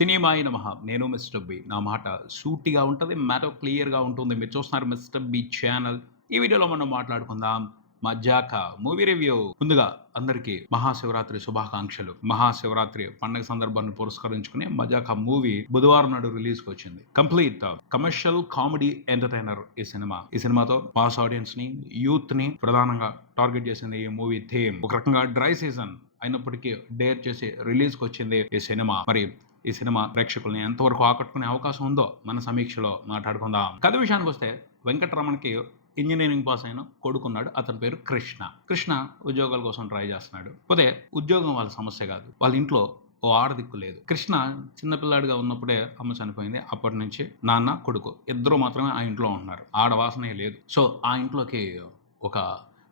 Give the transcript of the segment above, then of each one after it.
సినిమాయి నమః. నేను mister B. నా మాట సూటిగా ఉంటది. మ్యాటర్ క్లియర్‌గా ఉంటుంది. మీరు చూస్తున్నారు మిస్టర్ బి ఛానల్. ఈ వీడియోలో మనం మాట్లాడుకుందాం 'మజాకా' మూవీ రివ్యూ. ముందుగా అందరికీ మహాశివరాత్రి శుభాకాంక్షలు. మహాశివరాత్రి పండగ సందర్భాన్ని పురస్కరించుకుని 'మజాకా' మూవీ బుధవారం నాడు రిలీజ్‌కొచ్చింది. కంప్లీట్ కమర్షియల్ కామెడీ ఎంటర్‌టైనర్ ఈ సినిమా. ఈ సినిమాతో మాస్ ఆడియన్స్‌ని, యూత్‌ని ప్రధానంగా టార్గెట్ చేసింది ఈ మూవీ థీమ్. ఒక రకంగా డ్రై సీజన్ అయినప్పటికీ డేర్ చేసి రిలీజ్‌కొచ్చింది ఈ సినిమా. మరి ఈ సినిమా ప్రేక్షకుల్ని ఎంతవరకు ఆకట్టుకునే అవకాశం ఉందో మన సమీక్షలో మాట్లాడుకుందాం. కథ విషయానికొస్తే వెంకటరమణకి ఇంజినీరింగ్ పాస్ అయిన కొడుకున్నాడు. అతని పేరు కృష్ణ. కృష్ణ ఉద్యోగాల కోసం ట్రై చేస్తున్నాడు. పోతే ఉద్యోగం వాళ్ళ సమస్య కాదు. వాళ్ళ ఇంట్లో ఓ ఆడదిక్కు లేదు. కృష్ణ చిన్నపిల్లాడిగా ఉన్నప్పుడే అమ్మ చనిపోయింది. అప్పటి నుంచి నాన్న, కొడుకు ఇద్దరు మాత్రమే ఆ ఇంట్లో ఉంటున్నారు. ఆడవాసనే లేదు. సో ఆ ఇంట్లోకి ఒక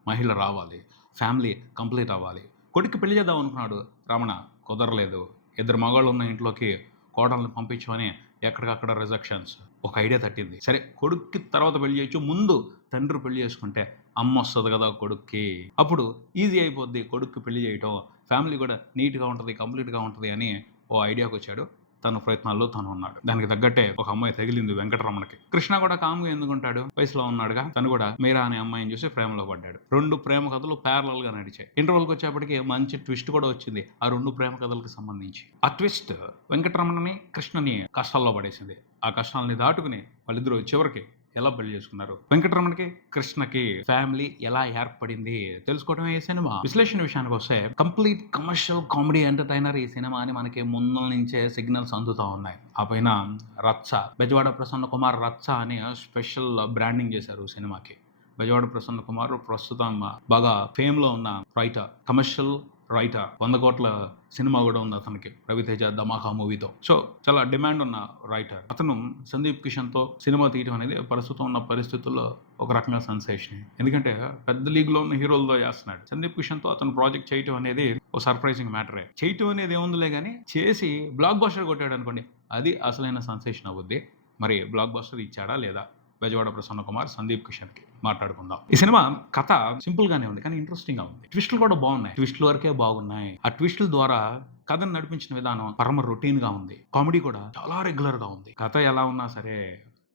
మహిళ రావాలి. ఫ్యామిలీ కంప్లీట్ అవ్వాలి. కొడుక్కి పెళ్లి చేద్దాం అనుకున్నాడు రమణ. కుదరలేదు. ఇద్దరు మగాళ్ళు ఉన్న ఇంట్లోకి కోడల్ని పంపించమని ఎక్కడికక్కడ రిజెక్షన్స్. ఒక ఐడియా తట్టింది. సరే కొడుక్కి తర్వాత పెళ్లి చేయొచ్చు. ముందు తండ్రి పెళ్లి చేసుకుంటే అమ్మ వస్తుంది కదా కొడుక్కి. అప్పుడు ఈజీ అయిపోద్ది కొడుక్కి పెళ్లి చేయటం. ఫ్యామిలీ కూడా నీట్‌గా ఉంటది, కంప్లీట్‌గా ఉంటది అని ఓ ఐడియాకి వచ్చాడు. తన ప్రయత్నాల్లో తను ఉన్నాడు. దానికి తగ్గట్టే ఒక అమ్మాయి తగిలింది వెంకటరమణకి. కృష్ణ కూడా కామ్‌గా ఎందుకుంటాడు? వయసులో ఉన్నాడుగా. తను కూడా మీరా అనే అమ్మాయిని చూసి ప్రేమలో పడ్డాడు. 2 ప్రేమ కథలు ప్యారలల్‌గా నడిచాయి. ఇంటర్వల్‌కి వచ్చేప్పటికి మంచి ట్విస్ట్ కూడా వచ్చింది. ఆ 2 ప్రేమ కథలకు సంబంధించి. ఆ ట్విస్ట్ వెంకటరమణని, కృష్ణని కష్టాల్లో పడేసింది. ఆ కష్టాలని దాటుకుని వాళ్ళిద్దరూ చివరికి ఎలా పెళ్లి చేసుకున్నారు? వెంకటరమణకి, కృష్ణకి ఫ్యామిలీ ఎలా ఏర్పడింది తెలుసుకోవడమే ఈ సినిమా. విశ్లేషణ విషయానికి వస్తే కంప్లీట్ కమర్షియల్ కామెడీ ఎంటర్‌టైనర్ ఈ సినిమా అని మనకి ముందుల నుంచే సిగ్నల్స్ అందుతా ఉన్నాయి. ఆ పైన రచ్చ, బెజవాడ ప్రసన్న కుమార్ రచ్చ అని స్పెషల్ బ్రాండింగ్ చేశారు సినిమాకి. బెజవాడ ప్రసన్న కుమార్ ప్రస్తుతం బాగా ఫేమ్‌లో ఉన్న రైటర్, కమర్షియల్ రైటర్. 100 కోట్ల సినిమా కూడా ఉంది అతనికి, రవితేజ ధమాకా మూవీతో. సో చాలా డిమాండ్ ఉన్న రైటర్. అతను సందీప్ కిషన్‌తో సినిమా తీయడం అనేది ప్రస్తుతం ఉన్న పరిస్థితుల్లో ఒక రకంగా సెన్సేషన్. ఎందుకంటే పెద్ద లీగ్‌లో ఉన్న హీరోలతో చేస్తున్నాడు. సందీప్ కిషన్‌తో అతను ప్రాజెక్ట్ చేయటం అనేది ఓ సర్ప్రైజింగ్ మ్యాటరే. చేయటం అనేది ఏముందిలే గానీ చేసి బ్లాక్ బస్టర్ కొట్టాడు అనుకోండి, అది అసలైన సెన్సేషన్ అవుద్ది. మరి బ్లాక్ బస్టర్ ఇచ్చాడా లేదా? బెజవాడ ప్రసన్న కుమార్, సందీప్ కిషన్‌కి మాట్లాడుకుందాం. ఈ సినిమా కథ సింపుల్ గానే ఉంది కానీ ఇంట్రెస్టింగ్ గా ఉంది. ట్విస్టులు కూడా బాగున్నాయి. ట్విస్టుల వరకే బాగున్నాయి. ఆ ట్విస్టుల ద్వారా కథను నడిపించిన విధానం పరమ రొటీన్ గా ఉంది. కామెడీ కూడా చాలా రెగ్యులర్ గా ఉంది. కథ ఎలా ఉన్నా సరే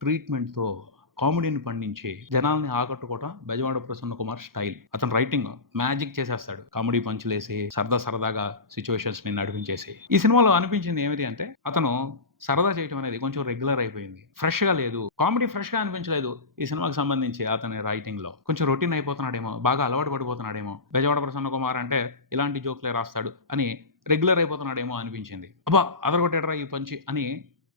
ట్రీట్మెంట్ తో కామెడీని పండించి జనాల్ని ఆకట్టుకోవటం బెజవాడ ప్రసన్న కుమార్ స్టైల్. అతను రైటింగ్ మ్యాజిక్ చేసేస్తాడు. కామెడీ పంచులేసి సరదాగా సిచ్యువేషన్స్ ని నడిపించేసి. ఈ సినిమాలో అనిపించింది ఏమిటి అంటే అతను సరదా చేయటం అనేది కొంచెం రెగ్యులర్ అయిపోయింది. ఫ్రెష్‌గా లేదు. కామెడీ ఫ్రెష్‌గా అనిపించలేదు ఈ సినిమాకి సంబంధించి అతని రైటింగ్‌లో. కొంచెం రొటీన్ అయిపోతున్నాడేమో, బాగా అలవాటు పడిపోతున్నాడేమో. బెజవాడ ప్రసన్న కుమార్ అంటే ఇలాంటి జోక్‌లే రాస్తాడు అని రెగ్యులర్ అయిపోతున్నాడేమో అనిపించింది. అబ్బా! అదరగొట్టాడురా ఈ పంచి అని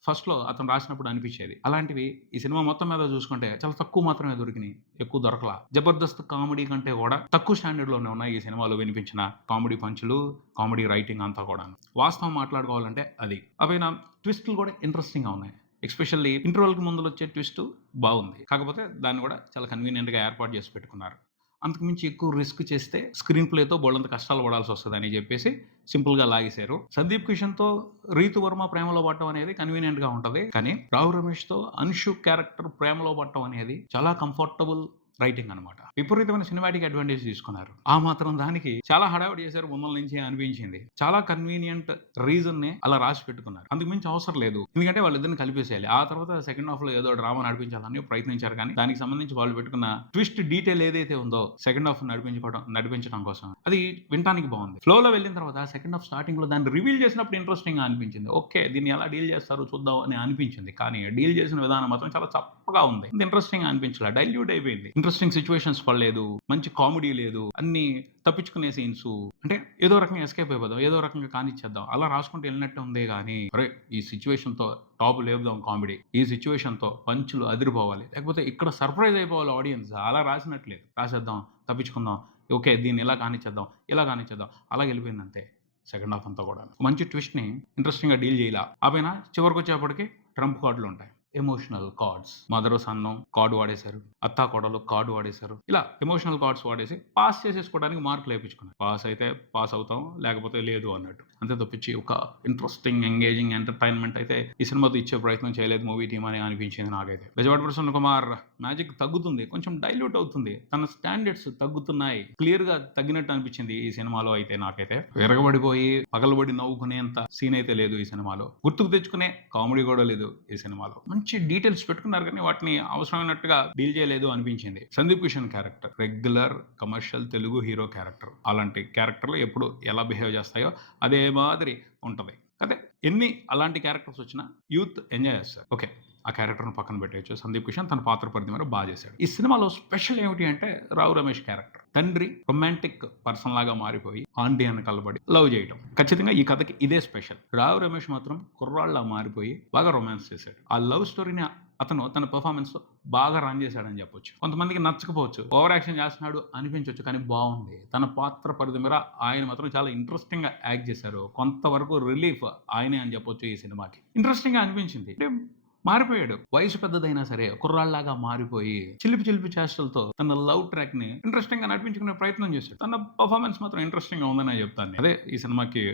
ఫస్ట్‌లో అతను రాసినప్పుడు అనిపించేది. అలాంటివి ఈ సినిమా మొత్తం మీద చూసుకుంటే చాలా తక్కువ మాత్రమే దొరికినాయి. ఎక్కువ దొరకలా. జబర్దస్త్ కామెడీ కంటే కూడా తక్కువ స్టాండర్డ్‌లోనే ఉన్నాయి ఈ సినిమాలో వినిపించిన కామెడీ పంచులు, కామెడీ రైటింగ్ అంతా కూడాను. వాస్తవం మాట్లాడుకోవాలంటే అది. ఆ పైన ట్విస్టులు కూడా ఇంట్రెస్టింగ్‌గా ఉన్నాయి. ఎస్పెషల్లీ ఇంటర్వల్‌కి ముందులొచ్చే ట్విస్ట్ బావుంది. కాకపోతే దాన్ని కూడా చాలా కన్వీనియంట్‌గా ఏర్పాటు చేసి పెట్టుకున్నారు. అంతకు మించి ఎక్కువ రిస్క్ చేస్తే స్క్రీన్ ప్లేతో బోలెడంత కష్టాలు పడాల్సొస్తదని చెప్పేసి సింపుల్‌గా లాగేశారు. సందీప్ కిషన్‌తో రీతు వర్మ ప్రేమలో పడటం అనేది కన్వీనియంట్‌గా ఉంటది. కానీ రావు రమేష్‌తో అన్షు క్యారెక్టర్ ప్రేమలో పడటం అనేది చాలా కంఫర్టబుల్ రైటింగ్ అనమాట. విపరీతమైన సినిమాటిక్ అడ్వాంటేజ్ తీసుకున్నారు. ఆ మాత్రం దానికి చాలా హడావిడి చేశారు ముందల నుంచి అనిపించింది. చాలా కన్వీనియంట్ రీజన్‌ని అలా రాసి పెట్టుకున్నారు. అంతకు మించి అవసరం లేదు. ఎందుకంటే వాళ్ళిద్దరిని కలిపేసేయాలి. ఆ తర్వాత సెకండ్ హాఫ్‌లో ఏదో డ్రామా నడిపించాలని ప్రయత్నించారు కానీ దానికి సంబంధించి వాళ్ళు పెట్టుకున్న ట్విస్ట్ డీటెయిల్ ఏదైతే ఉందో సెకండ్ హాఫ్ నడిపించడం కోసం అది వినటానికి బాగుంది. ఫ్లోలో వెళ్ళిన తర్వాత సెకండ్ హాఫ్ స్టార్టింగ్‌లో దాన్ని రివీల్ చేసినప్పుడు ఇంట్రెస్టింగ్‌గా అనిపించింది. ఓకే, దీన్ని ఎలా డీల్ చేస్తారు చూద్దాం అని అనిపించింది. కానీ డీల్ చేసిన విధానం మాత్రం చాలా చప్పగా ఉంది. ఇంట్రెస్టింగ్‌గా అనిపించలా. డైల్యూట్ అయిపోయింది. ఇంట్రెస్టింగ్ సిట్యుయేషన్స్ పడలేదు. మంచి కామెడీ లేదు. అన్నీ తప్పించుకునే సీన్స్. అంటే ఏదో రకంగా ఎస్కేప్ అయిపోదాం. ఏదో రకంగా కానిచ్చేద్దాం. అలా రాసుకుంటూ వెళ్ళినట్టు ఉందే గానీ అరే ఈ సిట్యుయేషన్‌తో టాప్ లేపుదాం కామెడీ. ఈ సిట్యుయేషన్‌తో పంచులు అదిరిపోవాలి. లేకపోతే ఇక్కడ సర్ప్రైజ్ అయిపోవాలి ఆడియన్స్. అలా రాసినట్లేదు. రాసేద్దాం, తప్పించుకుందాం. ఓకే, దీన్ని ఇలా కానిచ్చేద్దాం, ఇలా కానిచ్చేద్దాం. అలా వెళ్ళిపోయింది అంతే సెకండ్ హాఫ్ అంతా కూడా. మంచి ట్విస్ట్‌ని ఇంట్రెస్టింగ్‌గా డీల్ చేయలా. ఆ పైన చివరికొచ్చేప్పటికి ట్రంప్ కార్డులుంటాయి. Emotional cards. Mother son card వాడేశారు, అత్తా కోడలు కార్డ్ వాడేశారు. ఇలా ఎమోషనల్ కార్డ్స్ వాడేసి పాస్ చేసేసుకోవడానికి మార్కులు వేయించుకున్నారు. పాస్ అయితే పాస్ అవుతాం, లేకపోతే లేదు అన్నట్టు. అంతే తప్పించి ఒక ఇంట్రెస్టింగ్ ఎంగేజింగ్ ఎంటర్టైన్మెంట్ అయితే ఈ సినిమాతో ఇచ్చే ప్రయత్నం చేయలేదు మూవీ టీమ్ అని అనిపించింది నాకైతే. బెజవాడ ప్రసన్న కుమార్ మ్యాజిక్ తగ్గుతుంది, కొంచెం డైల్యూట్ అవుతుంది, తన స్టాండర్డ్స్ తగ్గుతున్నాయి, క్లియర్ గా తగ్గినట్టు అనిపించింది ఈ సినిమాలో అయితే నాకైతే. విరగబడిపోయి పగలబడి నవ్వుకునేంత సీన్ అయితే లేదు ఈ సినిమాలో. గుర్తుకు తెచ్చుకునే కామెడీ కూడా లేదు ఈ సినిమాలో. మంచి డీటెయిల్స్ పెట్టుకున్నారు కానీ వాటిని అవసరమైనట్టుగా డీల్ చేయలేదు అనిపించింది. Sandeep Kishan character regular commercial Telugu hero character. అలాంటి క్యారెక్టర్లు ఎప్పుడు ఎలా బిహేవ్ చేస్తాయో అదే మాదిరి ఉంటది. అదే ఎన్ని అలాంటి క్యారెక్టర్స్ వచ్చినా యూత్ ఎంజాయ్ చేస్తారు. ఓకే, ఆ క్యారెక్టర్ని పక్కన పెట్టవచ్చు. సందీప్ కిషన్ తన పాత్ర పరిధి మేర బాగా చేశాడు. ఈ సినిమాలో స్పెషల్ ఏమిటి అంటే రావు రమేష్ క్యారెక్టర్. తండ్రి రొమాంటిక్ పర్సన్ లాగా మారిపోయి ఆంటీ అని కలబడి లవ్ చేయటం. ఖచ్చితంగా ఈ కథకి ఇదే స్పెషల్. రావు రమేష్ మాత్రం కుర్రాళ్ళ మారిపోయి బాగా రొమాన్స్ చేశాడు. ఆ లవ్ స్టోరీని అతను తన పర్ఫార్మెన్స్ తో బాగా రన్ చేశాడని చెప్పొచ్చు. కొంతమందికి నచ్చకపోవచ్చు, ఓవర్ యాక్షన్ చేస్తున్నాడు అనిపించవచ్చు, కానీ బాగుంది. తన పాత్ర పరిధి మేర ఆయన మాత్రం చాలా ఇంట్రెస్టింగ్ గా యాక్ట్ చేశారు. కొంతవరకు రిలీఫ్ ఆయనే అని చెప్పొచ్చు ఈ సినిమాకి. ఇంట్రెస్టింగ్ గా అనిపించింది. మారిపోయాడు, వయసు పెద్దదైనా సరే కుర్రాళ్ళలాగా మారిపోయి చిలిపి చేష్టలతో తన లవ్ ట్రాక్ ని ఇంట్రెస్టింగ్ గా నడిపించుకునే ప్రయత్నం చేశాడు. తన పర్ఫార్మెన్స్ మాత్రం ఇంట్రెస్టింగ్ గా ఉందని చెప్తాను. అదే ఈ సినిమాకి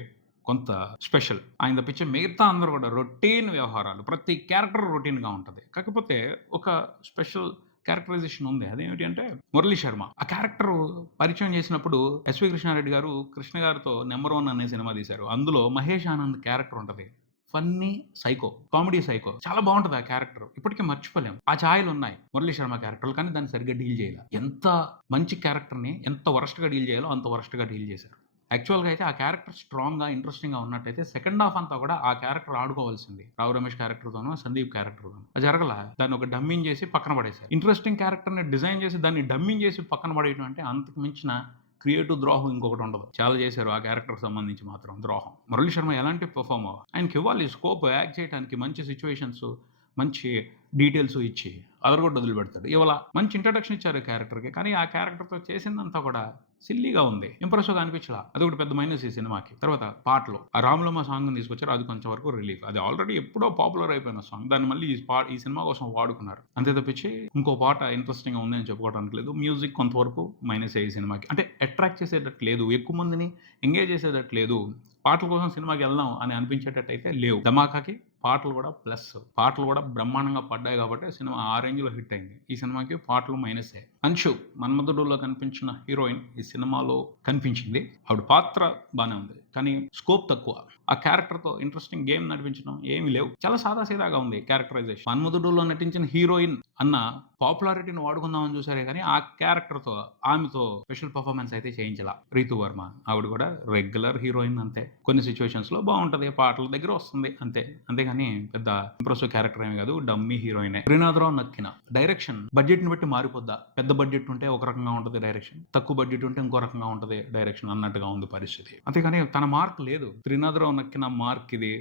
కొంత స్పెషల్. ఆయన తప్పించే మిగతా అందరూ కూడా రొటీన్ వ్యవహారాలు, ప్రతి క్యారెక్టర్ రొటీన్ గా ఉంటది. కాకపోతే ఒక స్పెషల్ క్యారెక్టరైజేషన్ ఉంది. అదేమిటి అంటే మురళీ శర్మ. ఆ క్యారెక్టర్ పరిచయం చేసినప్పుడు ఎస్వి కృష్ణారెడ్డి గారు కృష్ణ గారితో నెంబర్ 1 అనే సినిమా తీశారు. అందులో మహేష్ ఆనంద్ క్యారెక్టర్ ఉంటది. ఫన్నీ సైకో, కామెడీ సైకో, చాలా బాగుంటుంది ఆ క్యారెక్టర్. ఇప్పటికీ మర్చిపోలేం. ఆ ఛాయలు ఉన్నాయి మురళీ శర్మ క్యారెక్టర్లు, కానీ దాన్ని సరిగ్గా డీల్ చేయాలి. ఎంత మంచి క్యారెక్టర్ని ఎంత వరస్ట్గా డీల్ చేయాలో అంత వరస్ట్గా డీల్ చేశారు. యాక్చువల్గా అయితే ఆ క్యారెక్టర్ స్ట్రాంగ్గా ఇంట్రెస్టింగ్గా ఉన్నట్టయితే సెకండ్ హాఫ్ అంతా కూడా ఆ క్యారెక్టర్ ఆడుకోవాల్సింది. రావు రమేష్ క్యారెక్టర్తోనూ సందీప్ క్యారెక్టర్తోనూ అది జరగల. దాన్ని ఒక డమ్మింగ్ చేసి పక్కన పడేశారు. ఇంట్రెస్టింగ్ క్యారెక్టర్ని డిజైన్ చేసి దాన్ని డమ్మింగ్ చేసి పక్కన పడేయడం అంటే అంతకు మించిన క్రియేటివ్ ద్రోహం ఇంకొకటి ఉండదు. చాలా చేశారు ఆ క్యారెక్టర్కి సంబంధించి మాత్రం ద్రోహం. మురళీ శర్మ ఎలాంటి పర్ఫార్మర్, ఆయనకి ఇవ్వాలి స్కోప్ యాక్ట్ చేయడానికి, మంచి సిచ్యువేషన్స్, మంచి డీటెయిల్స్ ఇచ్చి అదరగొడ్డ వదిలిపెడతాడు. ఇవాళ మంచి ఇంట్రడక్షన్ ఇచ్చారు క్యారెక్టర్కి, కానీ ఆ క్యారెక్టర్తో చేసిందంతా కూడా సిల్లీగా ఉంది, ఇంప్రెసివ్గా అనిపించలా. అది ఒకటి పెద్ద మైనస్ ఈ సినిమాకి. తర్వాత పాటలు, ఆ రాములమ్మ సాంగ్ తీసుకొచ్చారు, అది కొంచెం వరకు రిలీఫ్. అది ఆల్రెడీ ఎప్పుడో పాపులర్ అయిపోయిన సాంగ్, దాన్ని మళ్ళీ ఈ సినిమా కోసం వాడుకున్నారు. అంతే తప్పించి ఇంకో పాట ఇంట్రెస్టింగ్గా ఉంది అని చెప్పుకోవడానికి లేదు. మ్యూజిక్ కొంతవరకు మైనస్ ఈ సినిమాకి. అంటే అట్రాక్ట్ చేసేటట్టు లేదు, ఎక్కువ మందిని ఎంగేజ్ చేసేటట్టు లేదు, పాటల కోసం సినిమాకి వెళ్దాం అని అనిపించేటట్టు అయితే లేవు. ధమాకాకి పాటలు కూడా ప్లస్, పాటలు కూడా బ్రహ్మాండంగా పడ్డాయి కాబట్టి సినిమా ఆ రేంజ్లో హిట్ అయింది. ఈ సినిమాకి పాటలు మైనసే. అంశు మన్మధుడులో కనిపించిన హీరోయిన్ ఈ సినిమాలో కనిపించింది. ఆవిడ పాత్ర బాగానే ఉంది, కానీ స్కోప్ తక్కువ. ఆ క్యారెక్టర్తో ఇంట్రెస్టింగ్ గేమ్ నడిపించడం ఏమీ లేవు. చాలా సాదాసీదాగా ఉంది క్యారెక్టరైజేషన్. మన్మధుడులో నటించిన హీరోయిన్ అన్న పాపులారిటీని వాడుకుందామని చూసారే కానీ ఆ క్యారెక్టర్తో ఆమెతో స్పెషల్ పర్ఫార్మెన్స్ అయితే చేయించాల. రీతు వర్మ ఆవిడ కూడా రెగ్యులర్ హీరోయిన్ అంతే. కొన్ని సిచ్యువేషన్స్లో బాగుంటుంది, పాటల దగ్గర వస్తుంది అంతే. అంతేగాని పెద్ద ఇంప్రెసివ్ క్యారెక్టర్ ఏమి కాదు, డమ్మీ హీరోయినే. శ్రీనాథరావు నక్కిన డైరెక్షన్ బడ్జెట్ని బట్టి మారిపోద్దా. పెద్ద బడ్జెట్ ఉంటే ఒక రకంగా ఉంటుంది డైరెక్షన్, తక్కువ బడ్జెట్ ఉంటే ఇంకో రకంగా ఉంటుంది డైరెక్షన్ అన్నట్టుగా ఉంది పరిస్థితి. అంతేగాని తన మార్క్ లేదు. శ్రీనాథరావు నక్కిన మార్క్ ఇది.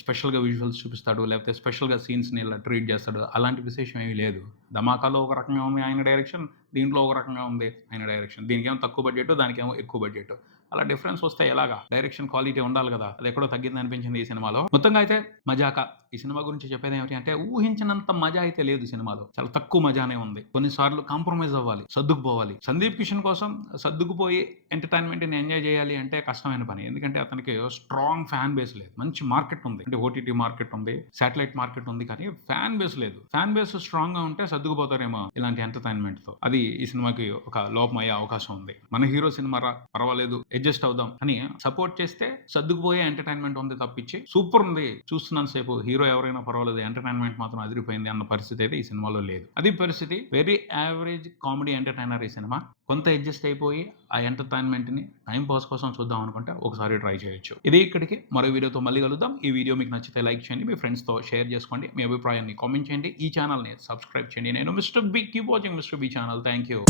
స్పెషల్గా విజువల్స్ చూపిస్తాడు, లేకపోతే స్పెషల్గా సీన్స్ని ఇలా ట్రీట్ చేస్తాడు, అలాంటి విశేషం ఏమీ లేదు. ధమాకాలో ఒక రకంగా ఉంది ఆయన డైరెక్షన్, దీంట్లో ఒక రకంగా ఉంది ఆయన డైరెక్షన్. దీనికేమో తక్కువ బడ్జెట్, దానికేమో ఎక్కువ బడ్జెట్. అలా డిఫరెన్స్ వస్తే ఎలాగా? డైరెక్షన్ క్వాలిటీ ఉండాలి కదా, అది ఎక్కడో తగ్గింది అనిపించింది ఈ సినిమాలో. మొత్తంగా అయితే మజాకా. ఈ సినిమా గురించి చెప్పేది ఏమిటి అంటే ఊహించినంత మజా అయితే లేదు సినిమాలో, చాలా తక్కువ మజానే ఉంది. కొన్నిసార్లు కాంప్రమైజ్ అవ్వాలి, సర్దుకుపోవాలి. సందీప్ కిషన్ కోసం సర్దుకుపోయి ఎంటర్టైన్మెంట్ని ఎంజాయ్ చేయాలి అంటే కష్టమైన పని. ఎందుకంటే అతనికి స్ట్రాంగ్ ఫ్యాన్ బేస్ లేదు. మంచి మార్కెట్ ఉంది, అంటే ఓటీటీ మార్కెట్ ఉంది, శాటిలైట్ మార్కెట్ ఉంది, కానీ ఫ్యాన్ బేస్ లేదు. ఫ్యాన్ బేస్ స్ట్రాంగ్ గా ఉంటే సర్దుకుపోతారేమో ఇలాంటి ఎంటర్టైన్మెంట్ తో. అది ఈ సినిమాకి ఒక లోపం అయ్యే అవకాశం ఉంది. మన హీరో సినిమా పర్వాలేదు, అడ్జస్ట్ అవుదాం అని సపోర్ట్ చేస్తే సర్దుకుపోయే ఎంటర్టైన్మెంట్ ఉంది తప్పించి సూపర్ ఉంది చూస్తున్నాను సేపు, హీరో ఎవరైనా పర్వాలేదు, ఎంటర్టైన్మెంట్ మాత్రం అదిరిపోయింది అన్న పరిస్థితి అయితే ఈ సినిమాలో లేదు. అది పరిస్థితి. వెరీ యావరేజ్ కామెడీ ఎంటర్టైనర్ ఈ సినిమా. కొంత అడ్జస్ట్ అయిపోయి ఆ ఎంటర్టైన్మెంట్ ని టైం పాస్ కోసం చూద్దాం అనుకుంటే ఒకసారి ట్రై చేయొచ్చు. ఇది ఇక్కడికి, మరో వీడియోతో మళ్ళీ కలుద్దాం. ఈ వీడియో మీకు నచ్చితే లైక్ చేయండి, మీ ఫ్రెండ్స్ తో షేర్ చేసుకోండి, మీ అభిప్రాయాన్ని కామెంట్ చేయండి, ఈ ఛానల్ ని సబ్స్క్రైబ్ చేయండి. నేను mister B, keep watching mister B channel. Thank you.